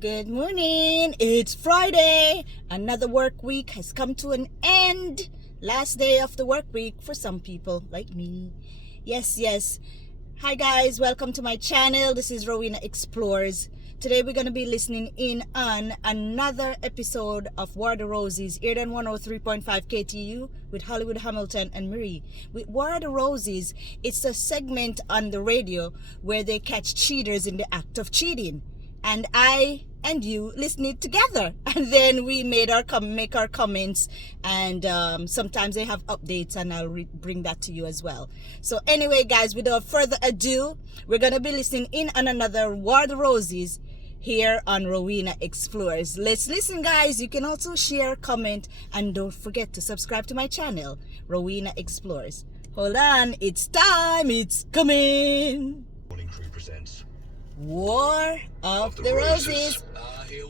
Good morning. It's Friday. Another work week has come to an end. Last day of the work week for some people like me. Yes. Hi guys, welcome to my channel. This is Rowena Explores. Today we're going to be listening in on another episode of War of the Roses, aired on 103.5 KTU with Hollywood Hamilton and Marie. With War of the Roses, it's a segment on the radio where they catch cheaters in the act of cheating. And I and you listen it together, and then we make our comments, and sometimes they have updates, and I'll bring that to you as well. So anyway guys, without further ado, we're gonna be listening in on another War of the Roses here on Rowena Explores. Let's listen guys. You can also share, comment, and don't forget to subscribe to my channel, Rowena Explores. Hold on, it's time, it's coming. Morning Crew presents War of the Roses.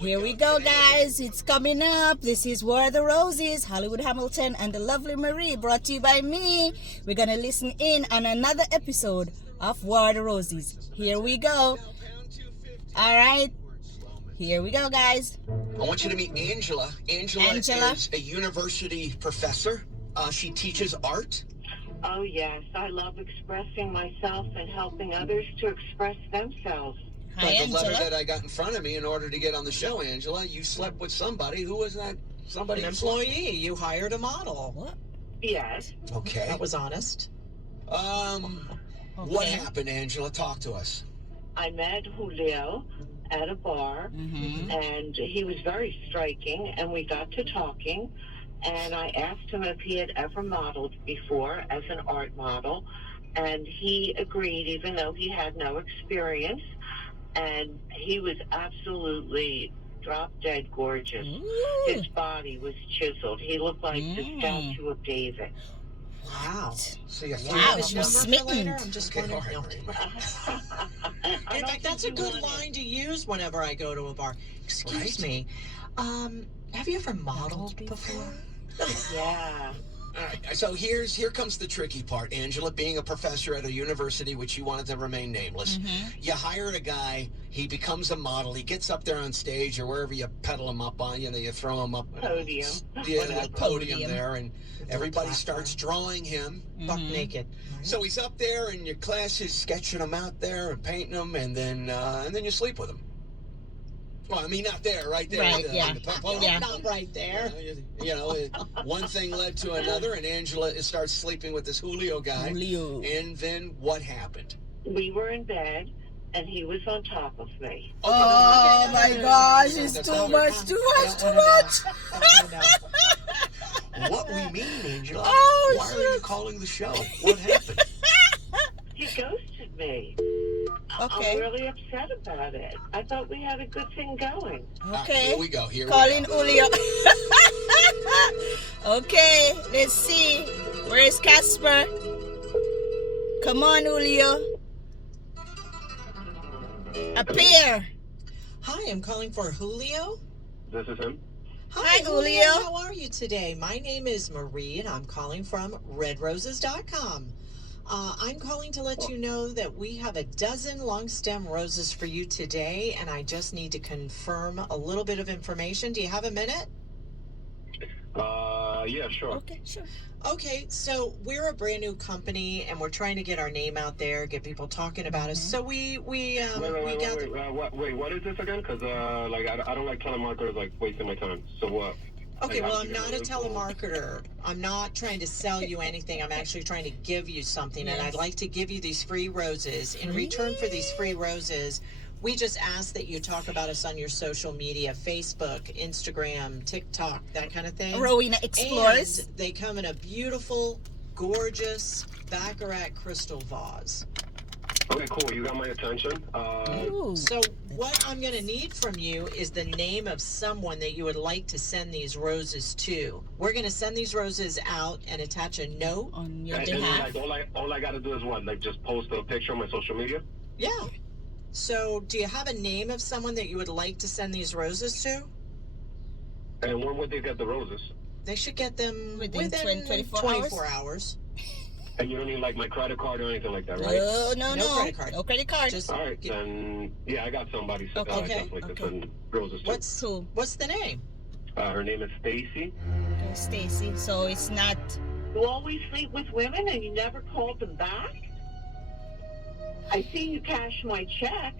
Here we go guys, it's coming up. This is War of the Roses, Hollywood Hamilton and the lovely Marie, brought to you by me. We're gonna listen in on another episode of War of the Roses. Here we go. Alright, here we go guys. I want you to meet Angela. Angela is a university professor. She teaches art. Oh, yes. I love expressing myself and helping others to express themselves. Hi But the letter Angela. that I got in front of me in order to get on the show, Angela, you slept with somebody. Who was that? Somebody? An employee. You hired a model. What? Yes. Okay. That was honest. What happened, Angela? Talk to us. I met Julio at a bar, and he was very striking, and we got to talking, and I asked him if he had ever modeled before as an art model, and he agreed, even though he had no experience, and he was absolutely drop-dead gorgeous. His body was chiseled. He looked like the statue of David. Wow. See, a few Wow, His she number was for smitten. later? I'm just Okay, wondering. all No. right. In fact, that's a good line to use whenever I go to a bar. Excuse me. Have you ever modeled before? Yeah. All right. So here comes the tricky part, Angela. Being a professor at a university, which you wanted to remain nameless, you hired a guy. He becomes a model. He gets up there on stage or wherever you pedal him up on. You throw him up. Podium. Yeah, the podium Podium. there, and everybody starts drawing him. Buck naked. So he's up there, and your class is sketching him out there and painting him, and then you sleep with him. Well, I mean, not there, right there. Right, yeah. on the podium. Yeah. Not right there. One thing led to another, and Angela starts sleeping with this Julio guy. Julio. And then what happened? We were in bed, and he was on top of me. Oh my gosh, it's That's too not much, what- too much. What we mean, Angela? Oh, Why are you calling the show? What happened? He ghosted me. Okay. I'm really upset about it. I thought we had a good thing going. Okay. Here we go. Calling Julio. Okay, let's see. Where is Casper? Come on, Julio. Appear. Hi, I'm calling for Julio. This is him. Hi, Julio. How are you today? My name is Marie, and I'm calling from redroses.com. I'm calling to let you know that we have a dozen long stem roses for you today, and I just need to confirm a little bit of information. Do you have a minute? Yeah, sure. Okay, sure. Okay, so we're a brand new company, and we're trying to get our name out there, get people talking about us. So we Wait, what is this again? Because I don't like telemarketers like wasting my time. So what? Okay, Like, well, how I'm do you not a get info? telemarketer. I'm not trying to sell you anything. I'm actually trying to give you something, and I'd like to give you these free roses. In return for these free roses, we just ask that you talk about us on your social media, Facebook, Instagram, TikTok, that kind of thing. Rowena Explores. And they come in a beautiful, gorgeous Baccarat crystal vase. Okay, cool. You got my attention. Ooh. So what I'm going to need from you is the name of someone that you would like to send these roses to. We're going to send these roses out and attach a note. On your And then, behalf. all I gotta do is what? Like just post a picture on my social media? Yeah. So do you have a name of someone that you would like to send these roses to? And when would they get the roses? They should get them Within within 24 24 hours. And you don't need like my credit card or anything like that, right? No credit card. No credit card. Just All right, then yeah, I got somebody. So Okay. definitely could send roses to. what's the name? Her name is Stacy. Stacy. So it's not. You always sleep with women and you never called them back? I see you cash my check.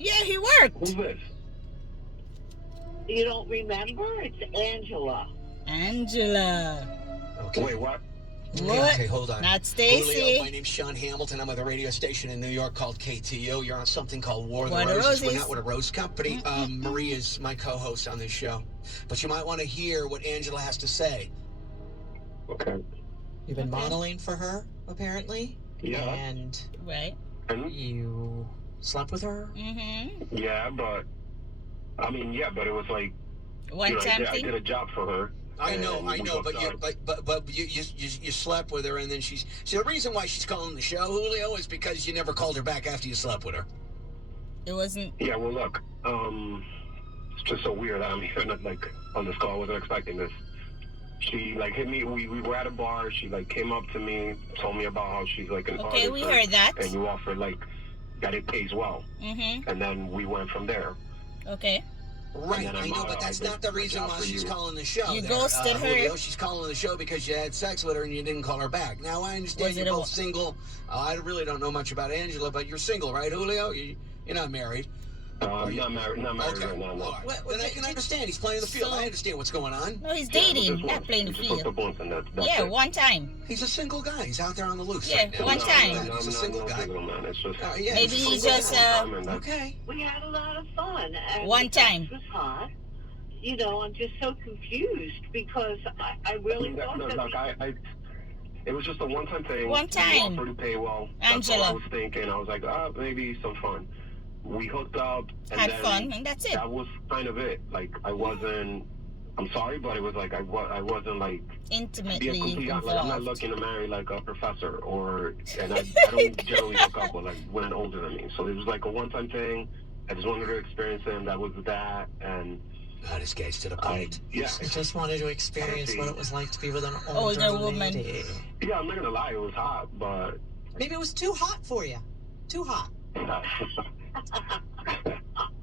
Yeah, he worked. Who's this? You don't remember? It's Angela. Angela. Okay. Wait, what? What? Okay, hold on. Not Julio, my Stacy. name's Sean Hamilton. I'm with a radio station in New York called KTO. You're on something called War of the War of the Roses. We're Roses. not with a rose company. Marie is my co-host on this show. But you might want to hear what Angela has to say. Okay. You've been modeling for her, apparently. Yeah. And Right. And you slept with her. Mm-hmm. yeah, but I mean, yeah, but it was like One you know, time I thing. did a job for her. I know, and we but hooked you up. you slept with her, and then see, the reason why she's calling the show, Julio, is because you never called her back after you slept with her. It wasn't. Yeah, well, look, it's just so weird that I'm here, like on this call. I wasn't expecting this. She like hit me. We were at a bar. She like came up to me, told me about how she's like an Okay, artist. we heard that. And you offered like that it pays well. Mm-hmm. And then we went from there. Okay. Right, then I I'm know, out. but that's I not the did my reason job why for she's you. calling the show. You there, ghosted her. Julio. She's calling the show because you had sex with her and you didn't call her back. Now, I understand Was you're it a- both single. I really don't know much about Angela, but you're single, right, Julio? You're not married. Not married Okay. right now. No. All right. Well, then I can understand. He's playing the field. So- I understand what's going on. No, he's Yeah, but dating, just not once. playing the We just hooked field. up once and that's Yeah, it. one time. He's a single guy. He's out there on the loose. Yeah, right now. one time. No, He's a I'm single not guy. single, man. It's just Yeah, Maybe he's a he's single just, guy. Okay. We had a lot of fun. And One time. The sex was hot. You know, I'm just so confused because I really thought that we... It was just a one-time thing. One time. We offered to pay well. That's Angela. what I was thinking. I was like, maybe some fun. We hooked up. And Had then fun, and that's it. That was kind of it. Like, I'm sorry, but it was like, I wasn't like, Intimately be a complete, like, I'm not involved. looking to marry like a professor and I don't generally hook up with like women older than me. So it was like a one-time thing. I just wanted to experience it, and that was that. And Oh, this guy's to the point. yeah. I just wanted to experience what it was like to be with an Older older woman. lady. Yeah, I'm not gonna lie, it was hot, but Maybe it was too hot for you. Too hot.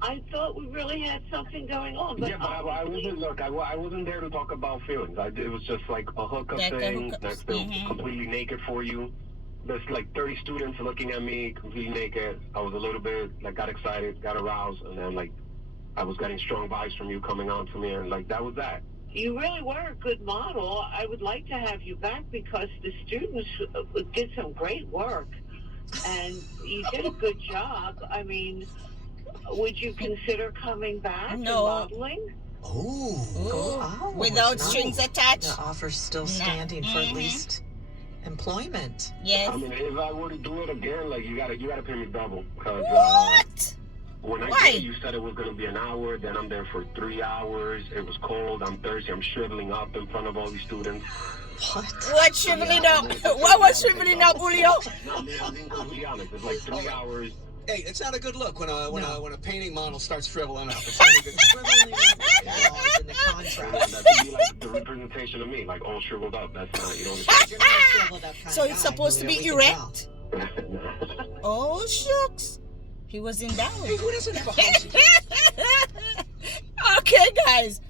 I thought we really had something going on. But yeah, but I wasn't. Look, I wasn't there to talk about feelings. It was just like a hookup Like a thing. hookup- Next to mhm. completely naked for you. There's like 30 students looking at me completely naked. I was a little bit like got excited, got aroused, and then like I was getting strong vibes from you coming on to me, and like that was that. you really were a good model. I would like to have you back because the students did some great work. And you did a good job. I mean, would you consider coming back No. and modeling? Oh. Ooh, without no. strings attached. The offer's still No. standing for at Mhm. least employment. Yes. I mean, if I were to do it again, like you gotta pay me double because What? when I Why? did it, you said it was gonna be an hour. Then I'm there for 3 hours. It was cold. I'm thirsty. I'm shriveling up in front of all these students. What? What shriveling up? What was shriveling up, Julio? No, I'm being completely honest. It's like 3 hours. Hey, it's not a good look when a painting model starts shriveling up. It's not a good Shriveling up laws in the And contract. that could be like the representation of me, like all shriveled up. That's not, you know what You're not a shriveled up kind So of it's guy, supposed to be Julio. We can tell. erect? I'm saying? Oh, shucks. He was in down. Hey, who doesn't have a house? Okay, guys.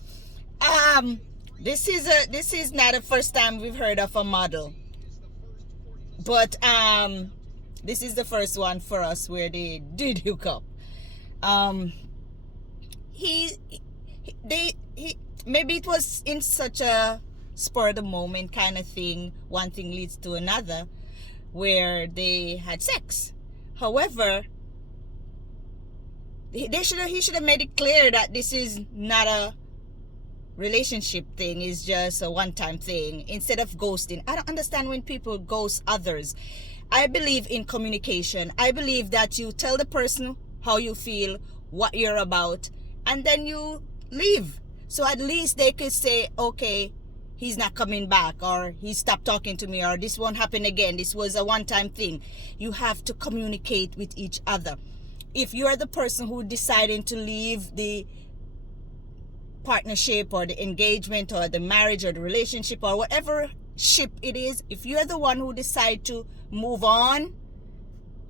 This is not the first time we've heard of a model, but this is the first one for us where they did hook up. Maybe it was in such a spur of the moment kind of thing. One thing leads to another, where they had sex. However, he should have made it clear that this is not a relationship thing, is just a one-time thing instead of ghosting. I don't understand when people ghost others. I believe in communication. I believe that you tell the person how you feel, what you're about, and then you leave. So at least they could say, okay, he's not coming back, or he stopped talking to me, or this won't happen again. This was a one-time thing. You have to communicate with each other. If you're the person who decided to leave the partnership or the engagement or the marriage or the relationship or whatever ship it is, if you're the one who decide to move on,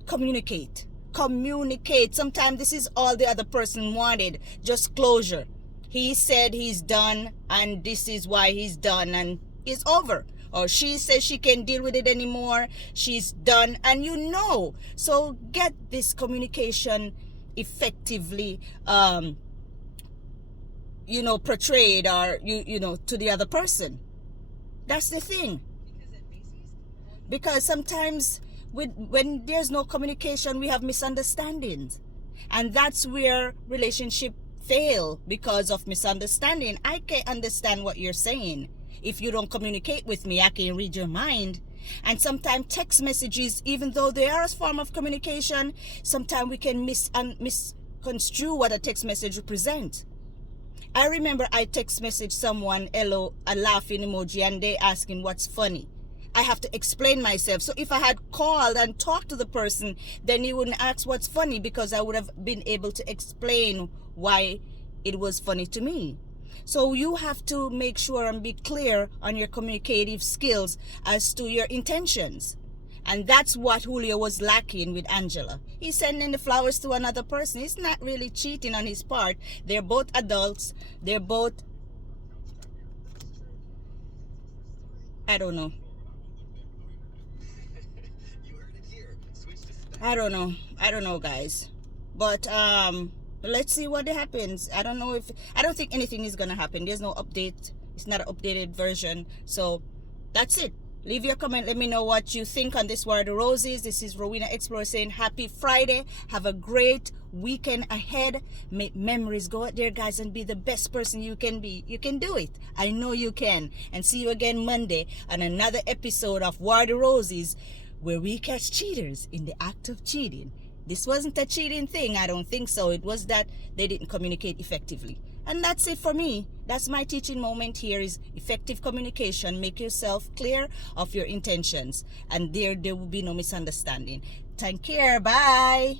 communicate. Communicate. Sometimes this is all the other person wanted, just closure. He said he's done and this is why he's done and it's over. Or she says she can't deal with it anymore, she's done, and you know. So get this communication effectively portrayed, or you know, to the other person. That's the thing. Because sometimes when there's no communication, we have misunderstandings, and that's where relationship fail, because of misunderstanding. I can't understand what you're saying. If you don't communicate with me, I can read your mind. And sometimes text messages, even though they are a form of communication, sometimes we can misconstrue what a text message represents. I remember I text message someone, hello, a laughing emoji, and they asking what's funny. I have to explain myself. So if I had called and talked to the person, then he wouldn't ask what's funny, because I would have been able to explain why it was funny to me. So you have to make sure and be clear on your communicative skills as to your intentions. And that's what Julio was lacking with Angela. He's sending the flowers to another person. It's not really cheating on his part. They're both adults. They're both, I don't know. I don't know, guys. But let's see what happens. I don't think anything is gonna happen. There's no update. It's not an updated version. So that's it. Leave your comment. Let me know what you think on this War of the Roses. This is Rowena Explorer saying happy Friday. Have a great weekend ahead. Make memories. Go out there, guys, and be the best person you can be. You can do it. I know you can. And see you again Monday on another episode of War of the Roses, where we catch cheaters in the act of cheating. This wasn't a cheating thing. I don't think so. It was that they didn't communicate effectively. And that's it for me. That's my teaching moment here, is effective communication. Make yourself clear of your intentions, and there will be no misunderstanding. Take care. Bye.